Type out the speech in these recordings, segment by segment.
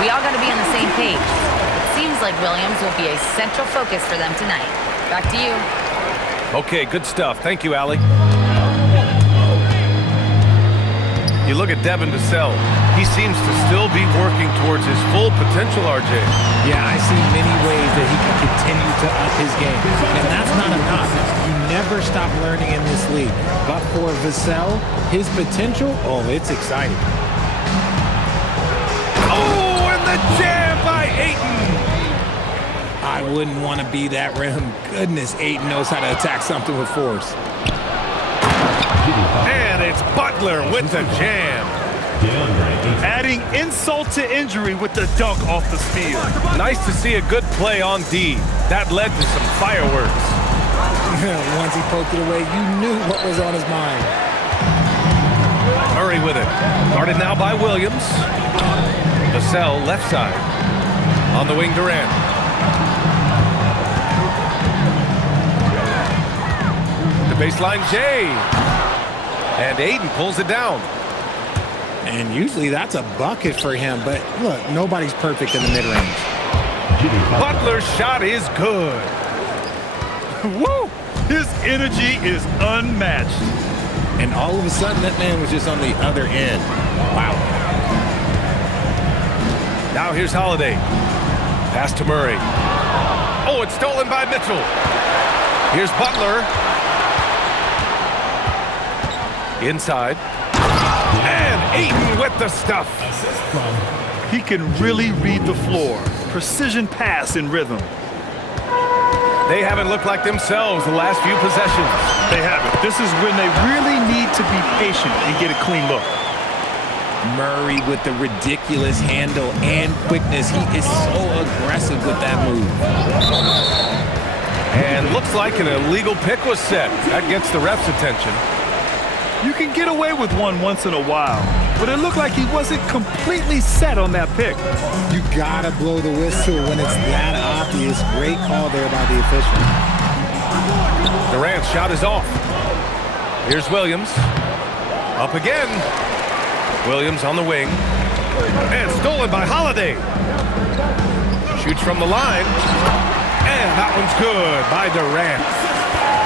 We all got to be on the same page. It seems like Williams will be a central focus for them tonight. Back to you. Okay, good stuff. Thank you, Allie. You look at Devin Vassell. He seems to still be working towards his full potential, RJ. Yeah, I see many ways that he can continue to up his game. And that's not a knock. You never stop learning in this league. But for Vassell, his potential, it's exciting. Oh, and the jam by Ayton. I wouldn't want to be that rim. Goodness, Ayton knows how to attack something with force. And it's Butler with the jam. Adding insult to injury with the dunk off the steal. Nice to see a good play on D. That led to some fireworks. Once he poked it away, you knew what was on his mind. Murray with it. Guarded now by Williams. Vassell left side. On the wing, Durant. The baseline, Jay. And Ayton pulls it down. And usually that's a bucket for him, but look, nobody's perfect in the mid-range. Butler's shot is good. Woo! His energy is unmatched. And all of a sudden, that man was just on the other end. Wow. Now here's Holiday. Pass to Murray. Oh, it's stolen by Mitchell. Here's Butler. Inside. And Ayton with the stuff. He can really read the floor. Precision pass in rhythm. They haven't looked like themselves the last few possessions. They haven't. This is when they really need to be patient and get a clean look. Murray with the ridiculous handle and quickness. He is so aggressive with that move. And looks like an illegal pick was set. That gets the ref's attention. You can get away with one once in a while, but it looked like he wasn't completely set on that pick. You gotta blow the whistle when it's that obvious. Great call there by the official. Durant's shot is off. Here's Williams. Up again. Williams on the wing. And stolen by Holiday. Shoots from the line. And that one's good by Durant.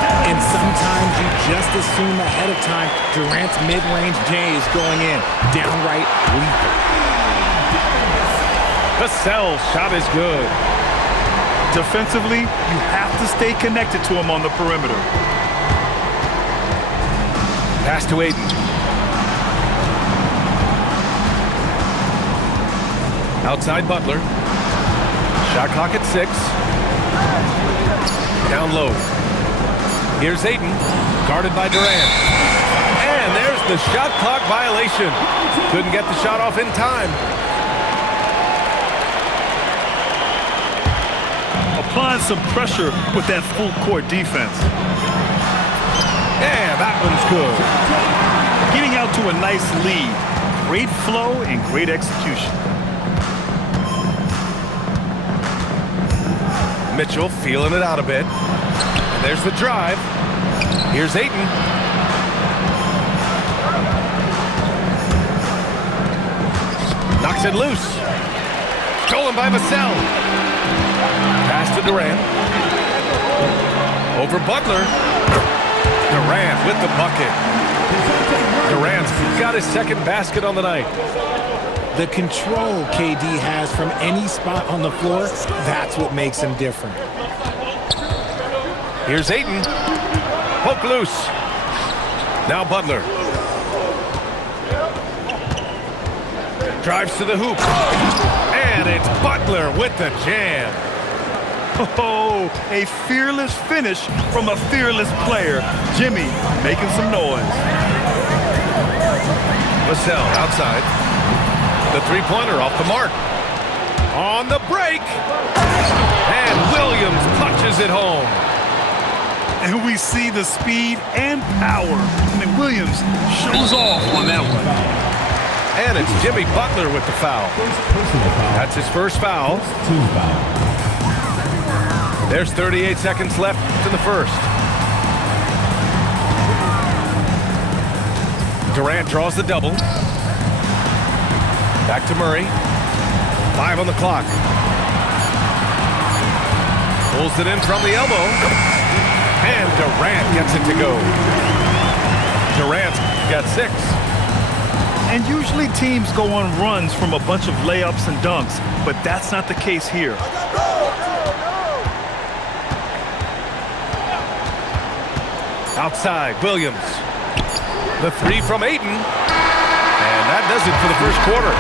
And sometimes you just assume ahead of time Durant's mid-range J is going in. Downright lethal. Vassell's shot is good. Defensively, you have to stay connected to him on the perimeter. Pass to Ayton. Outside Butler. Shot clock at 6. Down low. Here's Ayton, guarded by Durant. And there's the shot clock violation. Couldn't get the shot off in time. Applying some pressure with that full court defense. And that one's good. Getting out to a nice lead. Great flow and great execution. Mitchell feeling it out a bit. And there's the drive. Here's Ayton. Knocks it loose. Stolen by Vassell. Pass to Durant. Over Butler. Durant with the bucket. Durant's got his second basket on the night. The control KD has from any spot on the floor, that's what makes him different. Here's Ayton. Poke loose. Now Butler. Drives to the hoop. And it's Butler with the jam. Oh, a fearless finish from a fearless player. Jimmy making some noise. Vassell outside. The three-pointer off the mark. On the break. And Williams punches it home. And we see the speed and power. And Williams shows off on that one. And it's Jimmy Butler with the foul. That's his first foul. There's 38 seconds left to the first. Durant draws the double. Back to Murray. 5 on the clock. Pulls it in from the elbow. And Durant gets it to go. Durant's got 6. And usually teams go on runs from a bunch of layups and dunks, but that's not the case here. Outside, Williams. The 3 from Ayton. And that does it for the first quarter.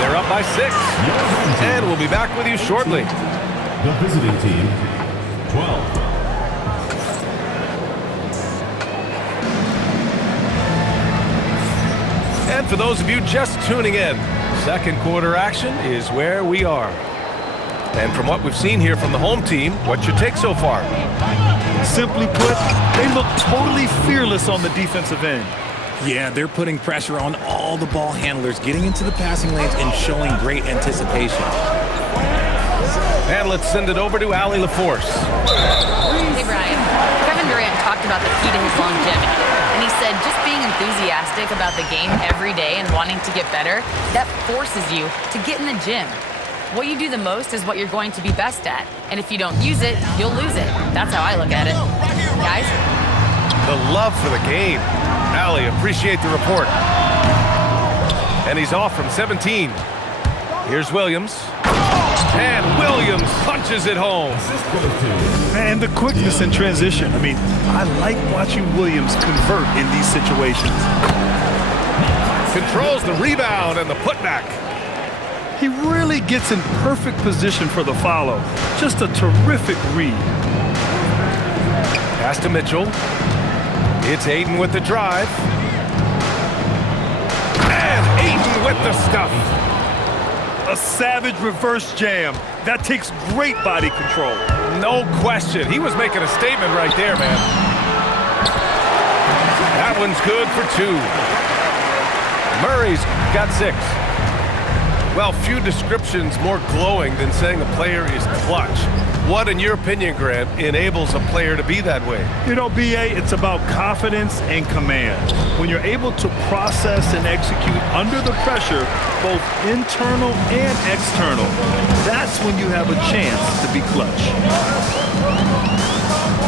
They're up by 6. And we'll be back with you shortly. The visiting team, 12. And for those of you just tuning in, second quarter action is where we are. And from what we've seen here from the home team, what's your take so far? Simply put, they look totally fearless on the defensive end. Yeah, they're putting pressure on all the ball handlers, getting into the passing lanes and showing great anticipation. And let's send it over to Allie LaForce. Hey, Brian. Kevin Durant talked about the key to his longevity. And he said just being enthusiastic about the game every day and wanting to get better, that forces you to get in the gym. What you do the most is what you're going to be best at. And if you don't use it, you'll lose it. That's how I look at it. Guys? The love for the game. Allie, appreciate the report. And he's off from 17. Here's Williams. And Williams punches it home. And the quickness in transition. I mean, I like watching Williams convert in these situations. Controls the rebound and the putback. He really gets in perfect position for the follow. Just a terrific read. Pass to Mitchell. It's Ayton with the drive. And Ayton with the stuff. A savage reverse jam. That takes great body control. No question. He was making a statement right there, man. That one's good for 2. Murray's got 6. Well, few descriptions more glowing than saying a player is clutch. What, in your opinion, Grant, enables a player to be that way? You know, B.A., it's about confidence and command. When you're able to process and execute under the pressure, both internal and external, that's when you have a chance to be clutch.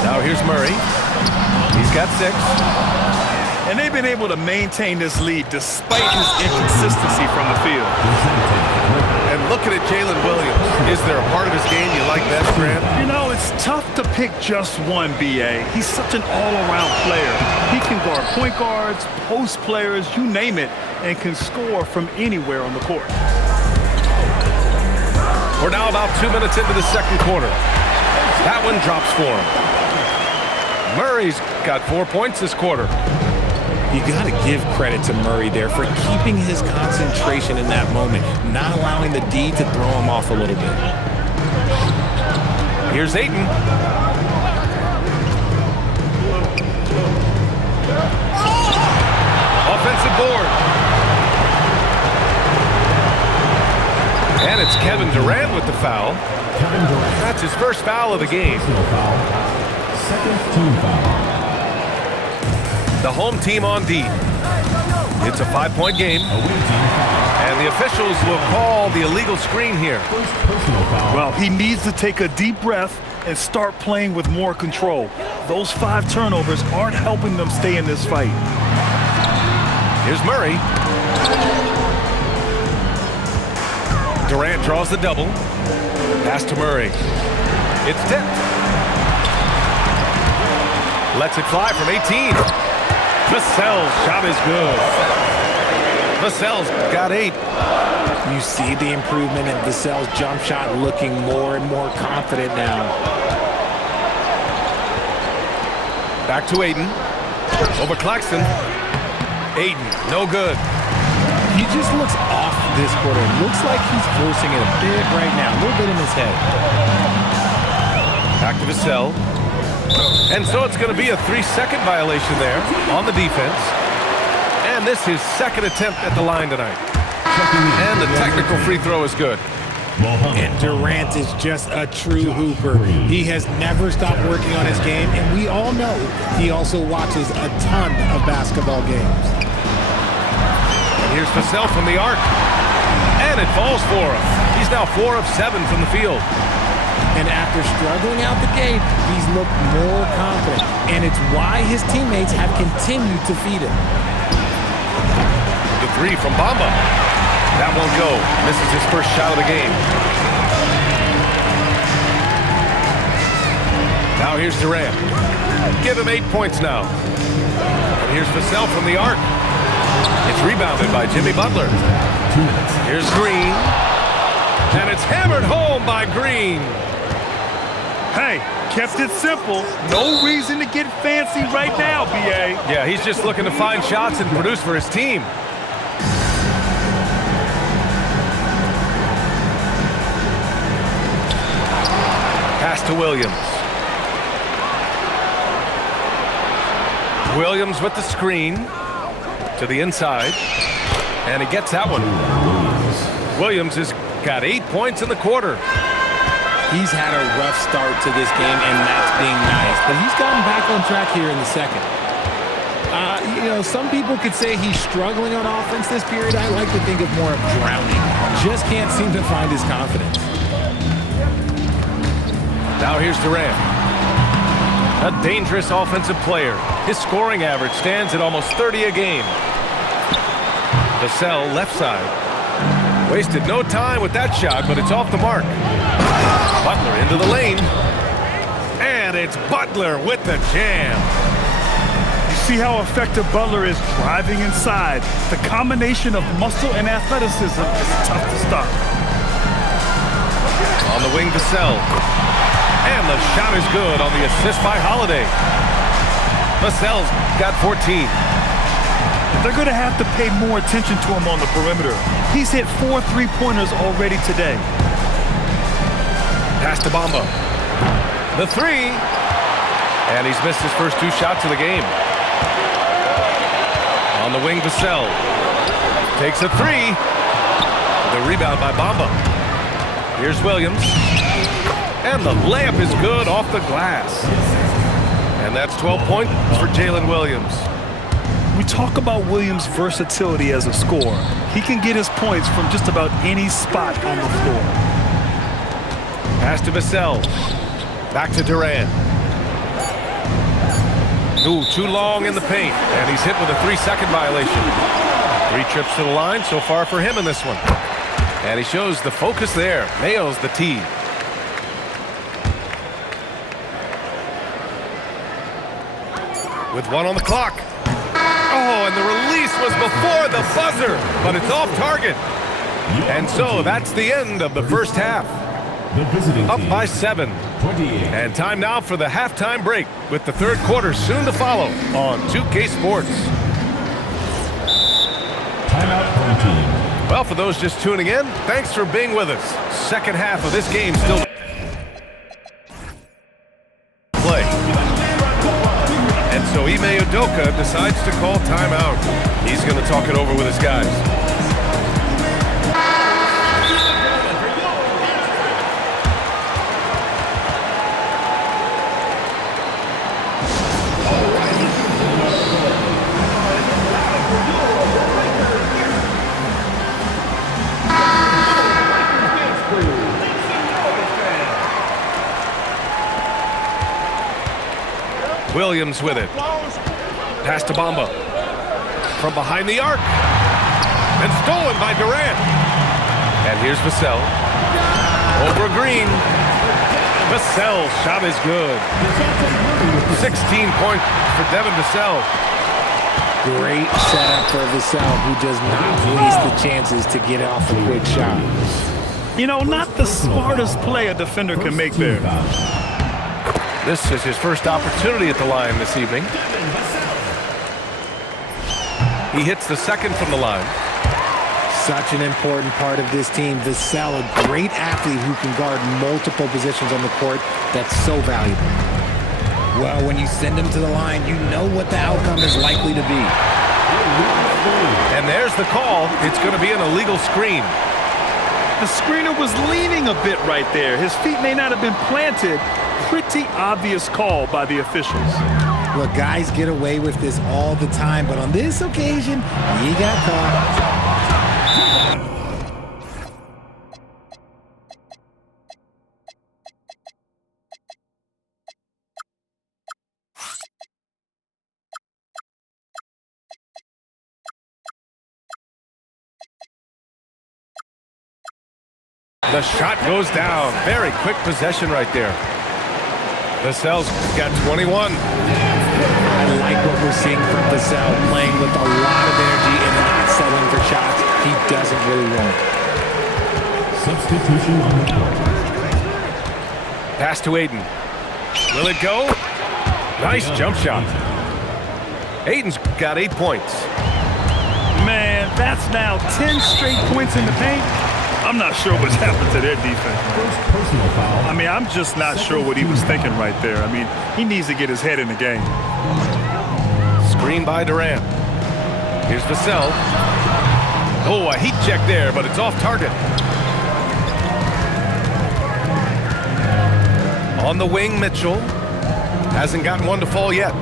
Now here's Murray. He's got 6. And they've been able to maintain this lead despite his inconsistency from the field. And looking at Jalen Williams, is there a part of his game you like best, Grant? You know, it's tough to pick just one, B.A. He's such an all-around player. He can guard point guards, post players, you name it, and can score from anywhere on the court. We're now about 2 minutes into the second quarter. That one drops for him. Murray's got 4 points this quarter. You got to give credit to Murray there for keeping his concentration in that moment, not allowing the D to throw him off a little bit. Here's Ayton. Offensive board. And it's Kevin Durant with the foul. That's his first foul of the game. Second team foul. The home team on D. It's a 5-point game. And the officials will call the illegal screen here. Well, he needs to take a deep breath and start playing with more control. Those 5 turnovers aren't helping them stay in this fight. Here's Murray. Durant draws the double. Pass to Murray. It's tipped. Lets it fly from 18. Vassell's shot is good. Vassell's got 8. You see the improvement in Vassell's jump shot, looking more and more confident now. Back to Ayton. Over Claxton. Ayton, no good. He just looks off this quarter. Looks like he's forcing it a bit right now, a little bit in his head. Back to Vassell. And so it's going to be a 3-second violation there on the defense. And this is second attempt at the line tonight. And the technical free throw is good. And Durant is just a true hooper. He has never stopped working on his game, and we all know he also watches a ton of basketball games. Here's Vassell from the arc. And it falls for him. He's now 4 of 7 from the field. And after struggling out the gate, he's looked more confident. And it's why his teammates have continued to feed him. The 3 from Bamba. That won't go. Misses his first shot of the game. Now here's Durant. Give him 8 points now. And here's Vassell from the arc. It's rebounded by Jimmy Butler. Here's Green. And it's hammered home by Green. Hey, kept it simple. No reason to get fancy right now, B.A. Yeah, he's just looking to find shots and produce for his team. Pass to Williams. Williams with the screen to the inside. And he gets that one. Williams has got 8 points in the quarter. He's had a rough start to this game, and that's being nice. But he's gotten back on track here in the second. Some people could say he's struggling on offense this period. I like to think of more of drowning. Just can't seem to find his confidence. Now here's Durant. A dangerous offensive player. His scoring average stands at almost 30 a game. Vassell left side. Wasted no time with that shot, but it's off the mark. Butler into the lane. And it's Butler with the jam. You see how effective Butler is driving inside. The combination of muscle and athleticism is tough to stop. On the wing, Vassell. And the shot is good on the assist by Holiday. Vassell's got 14. They're going to have to pay more attention to him on the perimeter. He's hit 4 3-pointers already today. Pass to Bamba. The 3. And he's missed his first 2 shots of the game. On the wing, Vassell. Takes a 3. The rebound by Bamba. Here's Williams. And the layup is good off the glass. And that's 12 points for Jalen Williams. We talk about Williams' versatility as a scorer. He can get his points from just about any spot on the floor. Pass to Vassell. Back to Durant. Ooh, too long in the paint. And he's hit with a 3-second violation. 3 trips to the line so far for him in this one. And he shows the focus there. Nails the tee. With 1 on the clock. Oh, and the release was before the buzzer, but it's off target. And so that's the end of the first half. The visiting Up team, by 7. 28. And time now for the halftime break, with the third quarter soon to follow on 2K Sports. Timeout from team. Well, for those just tuning in, thanks for being with us. Second half of this game still play. And so Ime Udoka decides to call timeout. He's going to talk it over with his guys. Williams with it. Pass to Bamba. From behind the arc. And stolen by Durant. And here's Vassell. Over Green. Vassell's shot is good. 16 points for Devin Vassell. Great setup for Vassell, who does not waste the chances to get off a quick shot. You know, not the smartest play a defender can make there. This is his first opportunity at the line this evening. He hits the second from the line. Such an important part of this team. Vassell, a great athlete who can guard multiple positions on the court. That's so valuable. Well, when you send him to the line, you know what the outcome is likely to be. And there's the call. It's going to be an illegal screen. The screener was leaning a bit right there. His feet may not have been planted. Pretty obvious call by the officials. Look, guys get away with this all the time, but on this occasion, he got caught. The shot goes down. Very quick possession right there. Vassell's got 21. I like what we're seeing from Vassell, playing with a lot of energy and not settling for shots he doesn't really want. Substitution on the court. Pass to Ayton. Will it go? Nice jump shot. Ayton's got 8 points. Man, that's now 10 straight points in the paint. I'm not sure what's happened to their defense. First personal foul. I mean, I'm just not sure what he was thinking right there. I mean, he needs to get his head in the game. Screen by Durant. Here's Vassell. Oh, a heat check there, but it's off target. On the wing, Mitchell. Hasn't gotten one to fall yet.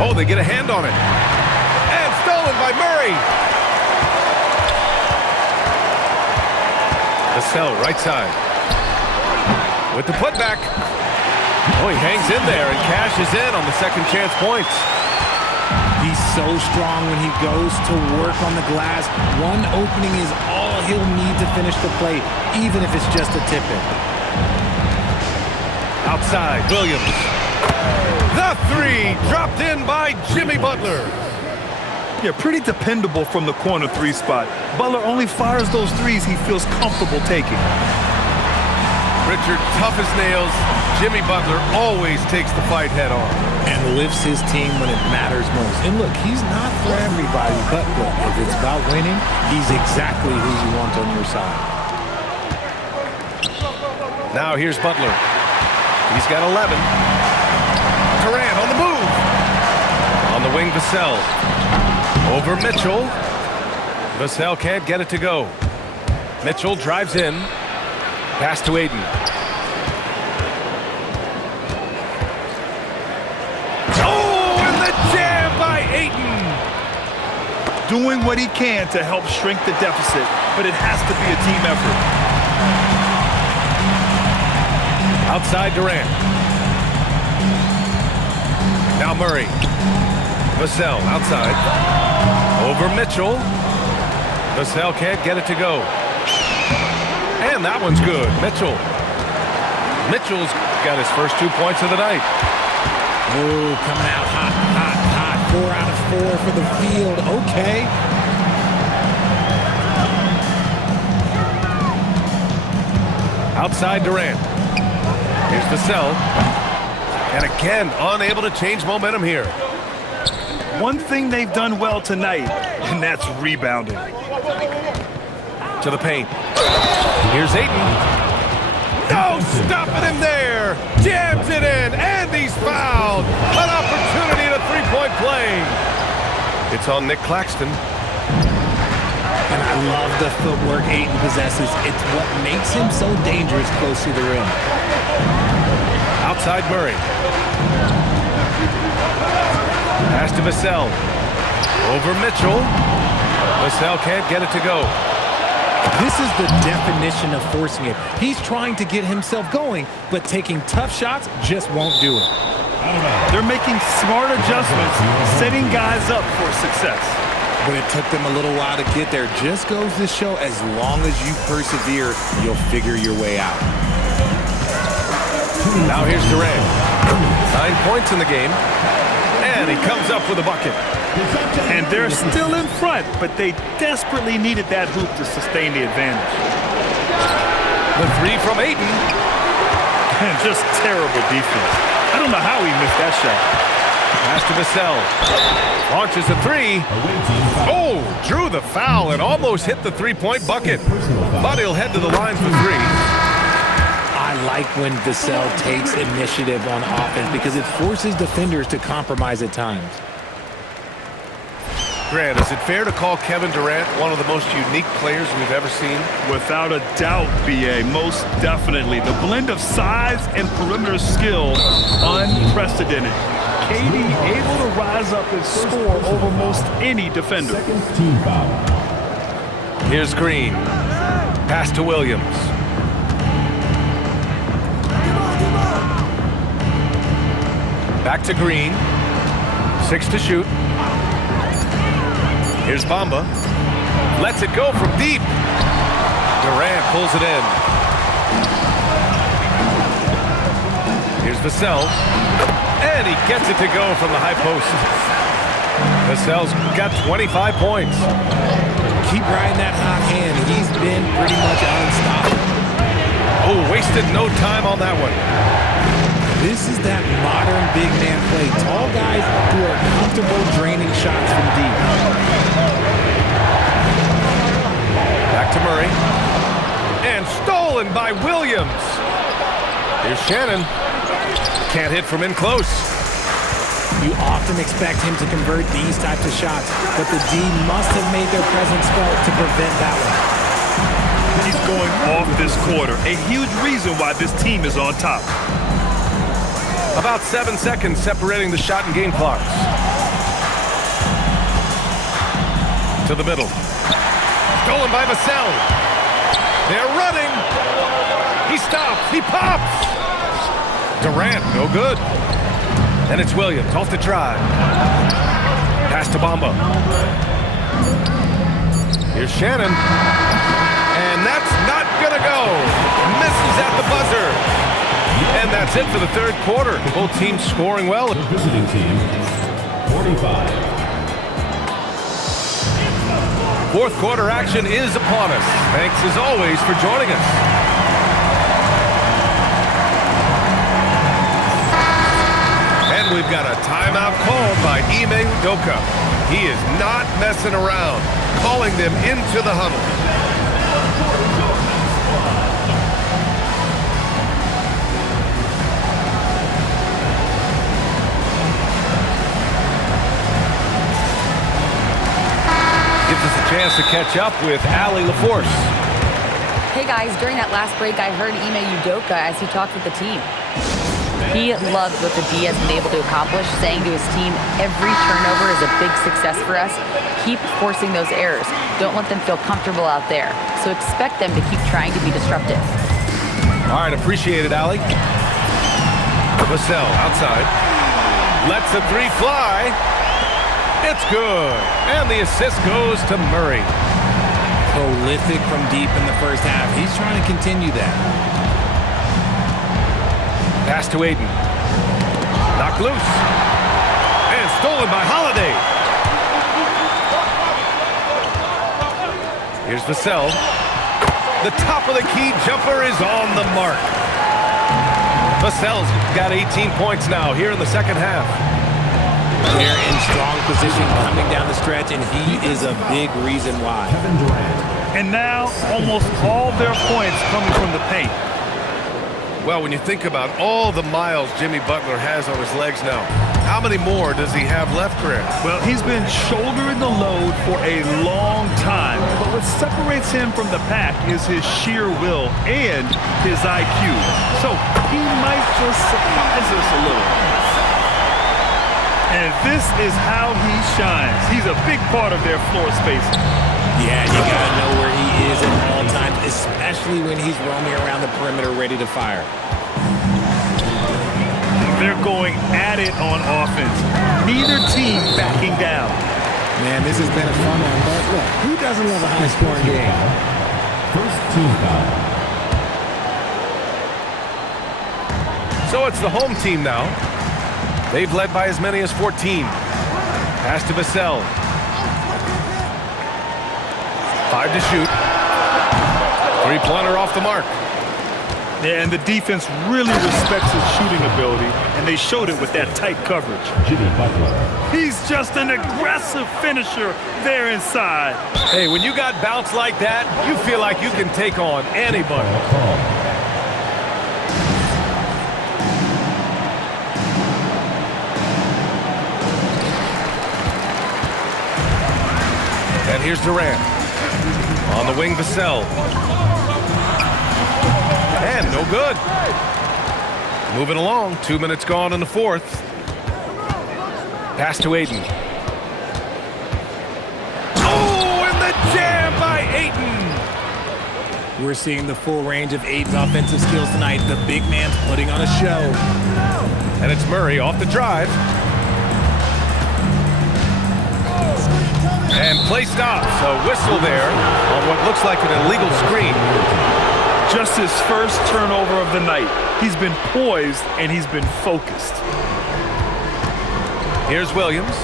Oh, they get a hand on it. And stolen by Murray. Vassell, right side. With the putback. Oh, he hangs in there and cashes in on the second chance points. He's so strong when he goes to work on the glass. One opening is all he'll need to finish the play, even if it's just a tip-in. Outside, Williams. The three dropped in by Jimmy Butler. Yeah, pretty dependable from the corner three spot. Butler only fires those threes he feels comfortable taking. Richard, tough as nails. Jimmy Butler always takes the fight head on. And lifts his team when it matters most. And look, he's not for everybody, but look, if it's about winning, he's exactly who you want on your side. Now here's Butler. He's got 11. Durant on the move. On the wing, Vassell. Over Mitchell. Vassell can't get it to go. Mitchell drives in. Pass to Ayton. Oh, and the jam by Ayton. Doing what he can to help shrink the deficit, but it has to be a team effort. Outside Durant. Now Murray. Vassell outside. Over Mitchell. Vassell can't get it to go. And that one's good. Mitchell's got his first 2 points of the night. Oh, coming out hot, hot, hot. 4 out of 4 for the field. Okay. Outside Durant. Here's Vassell. And again, unable to change momentum here. One thing they've done well tonight, and that's rebounding. To the paint. Here's Ayton. No stopping him there. Jams it in, and he's fouled. An opportunity at a three-point play. It's on Nick Claxton. And I love the footwork Ayton possesses. It's what makes him so dangerous close to the rim. Outside Murray. Pass to Vassell. Over Mitchell. Vassell can't get it to go. This is the definition of forcing it. He's trying to get himself going, but taking tough shots just won't do it. They're making smart adjustments, setting guys up for success. But it took them a little while to get there. Just goes to show, as long as you persevere, you'll figure your way out. Now here's Durant. 9 points in the game. And he comes up with a bucket. And they're still in front, but they desperately needed that hoop to sustain the advantage. The three from Ayton. And just terrible defense. I don't know how he missed that shot. Pass to Vassell. Launches a three. Oh, drew the foul and almost hit the three-point bucket. But he'll head to the line for three. I like when Vassell takes initiative on offense because it forces defenders to compromise at times. Grant, is it fair to call Kevin Durant one of the most unique players we've ever seen? Without a doubt, B.A., most definitely. The blend of size and perimeter skill, unprecedented. KD able to rise up and score over most any defender. Team foul. Here's Green. Pass to Williams. Back to Green. 6 to shoot. Here's Bamba. Lets it go from deep. Durant pulls it in. Here's Vassell. And he gets it to go from the high post. Vassell's got 25 points. Keep riding that hot hand. He's been pretty much unstoppable. Oh, wasted no time on that one. This is that modern big man play. Tall guys who are comfortable draining shots from deep. Back to Murray. And stolen by Williams. Here's Shannon. Can't hit from in close. You often expect him to convert these types of shots, but the D must have made their presence felt to prevent that one. He's going off this quarter. A huge reason why this team is on top. About 7 seconds separating the shot and game clocks. To the middle. Stolen by Vassell. They're running. He stops. He pops. Durant, no good. And it's Williams off the drive. Pass to Bamba. Here's Shannon. And that's not going to go. Misses at the buzzer. And that's it for the third quarter. Both teams scoring well. The visiting team, 45. Fourth quarter action is upon us. Thanks as always for joining us. And we've got a timeout called by Ime Udoka. He is not messing around, calling them into the huddle. Gives us a chance to catch up with Allie LaForce. Hey guys, during that last break, I heard Ime Udoka as he talked with the team. He loves what the D has been able to accomplish, saying to his team, every turnover is a big success for us. Keep forcing those errors. Don't let them feel comfortable out there. So expect them to keep trying to be disruptive. All right, appreciate it, Allie. Vassell outside. Lets the three fly. It's good. And the assist goes to Murray. Prolific from deep in the first half. He's trying to continue that. Pass to Aiden. Knocked loose. And stolen by Holiday. Here's Vassell. The top of the key jumper is on the mark. Vassell's got 18 points now here in the second half. They're in strong position coming down the stretch, and he is a big reason why. Kevin Durant. And now almost all their points coming from the paint. Well, when you think about all the miles Jimmy Butler has on his legs now, how many more does he have left, Grant? Well, he's been shouldering the load for a long time, but what separates him from the pack is his sheer will and his IQ. So he might just surprise us a little. And this is how he shines. He's a big part of their floor spacing. Yeah, you got to know where he is at all times, especially when he's roaming around the perimeter ready to fire. They're going at it on offense. Neither team backing down. Man, this has been a fun one, but look, who doesn't love a high-scoring game? First team foul. So it's the home team now. They've led by as many as 14. Pass to Vassell. 5 to shoot. Three-pointer off the mark. Yeah, and the defense really respects his shooting ability, and they showed it with that tight coverage. Jimmy Butler. He's just an aggressive finisher there inside. Hey, when you got bounce like that, you feel like you can take on anybody. And here's Durant. On the wing, Vassell. And no good. Moving along. 2 minutes gone in the fourth. Pass to Aiden. Oh, and the jam by Aiden. We're seeing the full range of Aiden's offensive skills tonight. The big man's putting on a show. And it's Murray off the drive. And play stops. A whistle there on what looks like an illegal screen. Just his first turnover of the night. He's been poised and he's been focused. Here's Williams.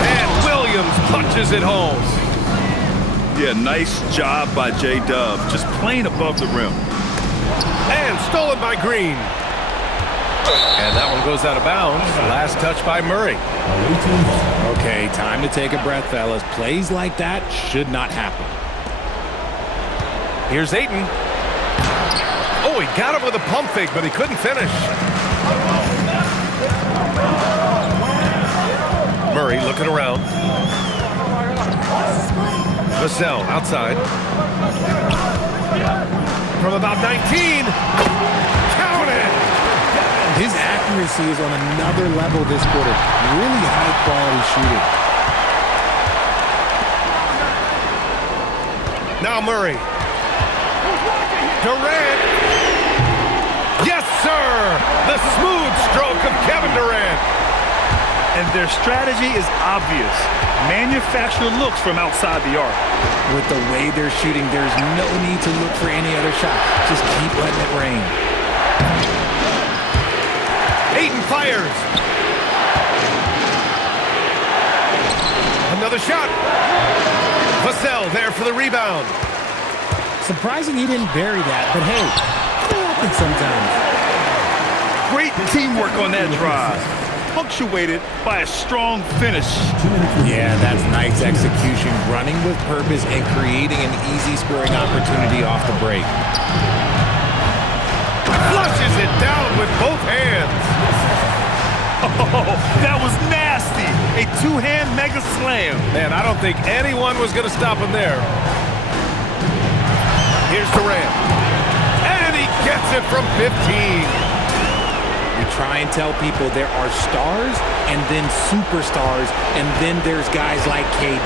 And Williams punches it home. Yeah, nice job by J-Dub, just playing above the rim. And stolen by Green. And that one goes out of bounds. Last touch by Murray. Okay, time to take a breath, fellas. Plays like that should not happen. Here's Ayton. Oh, he got him with a pump fake, but he couldn't finish. Murray looking around. Vassell outside. From about 19. Count it! His accuracy is on another level this quarter. Really high-quality shooting. Now Murray. Durant. Yes, sir! The smooth stroke of Kevin Durant. And their strategy is obvious. Manufacture looks from outside the arc. With the way they're shooting, there's no need to look for any other shot. Just keep letting it rain. Ayton fires. Another shot. Vassell there for the rebound. Surprising he didn't bury that, but hey, it happens sometimes. Great teamwork on that drive, punctuated by a strong finish. Yeah, that's nice execution, running with purpose and creating an easy scoring opportunity off the break. Flushes it down with both hands. Oh, that was nasty. A two-hand mega slam. Man, I don't think anyone was going to stop him there. Here's Durant. And he gets it from 15. We try and tell people there are stars and then superstars, and then there's guys like KD,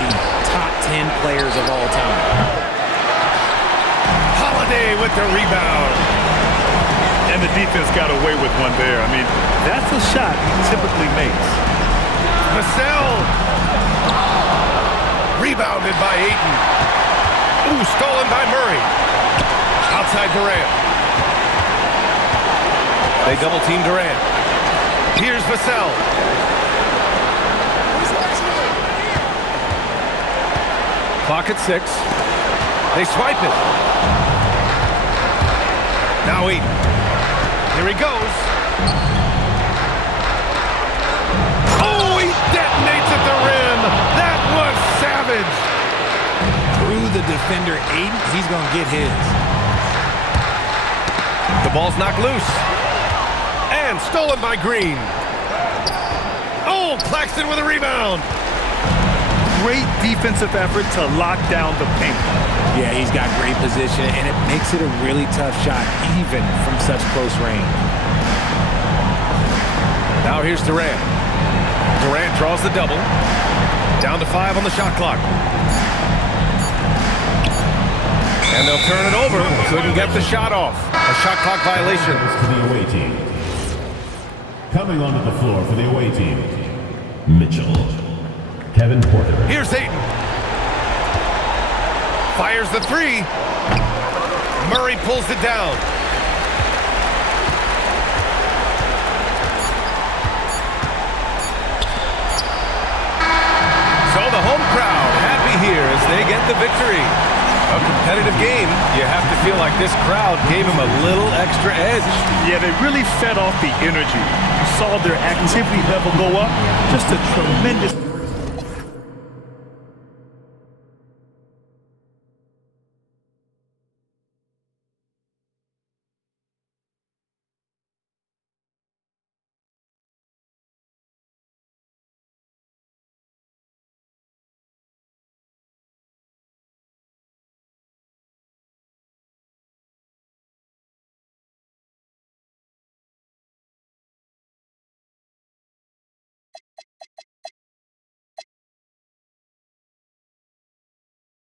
top 10 players of all time. Holiday with the rebound. And the defense got away with one there. I mean, that's a shot he typically makes. Vassell. Rebounded by Ayton. Ooh, stolen by Murray. Outside Durant. They double team Durant. Here's Vassell. Clock at 6. They swipe it. Now Ayton. Here he goes. Oh, he detonates at the rim. That was savage. Through the defender, Ayton, he's going to get his. The ball's knocked loose. And stolen by Green. Oh, Claxton with a rebound. Great defensive effort to lock down the paint. Yeah, he's got great position, and it makes it a really tough shot, even from such close range. Now here's Durant. Durant draws the double. Down to 5 on the shot clock. And they'll turn it over. Couldn't get the shot off. A shot clock violation. To the away team. Coming onto the floor for the away team, Mitchell. Kevin Porter. Here's Ayton. Fires the 3. Murray pulls it down. So the home crowd happy here as they get the victory. A competitive game. You have to feel like this crowd gave him a little extra edge. Yeah, they really fed off the energy. You saw their activity level go up. Just a tremendous...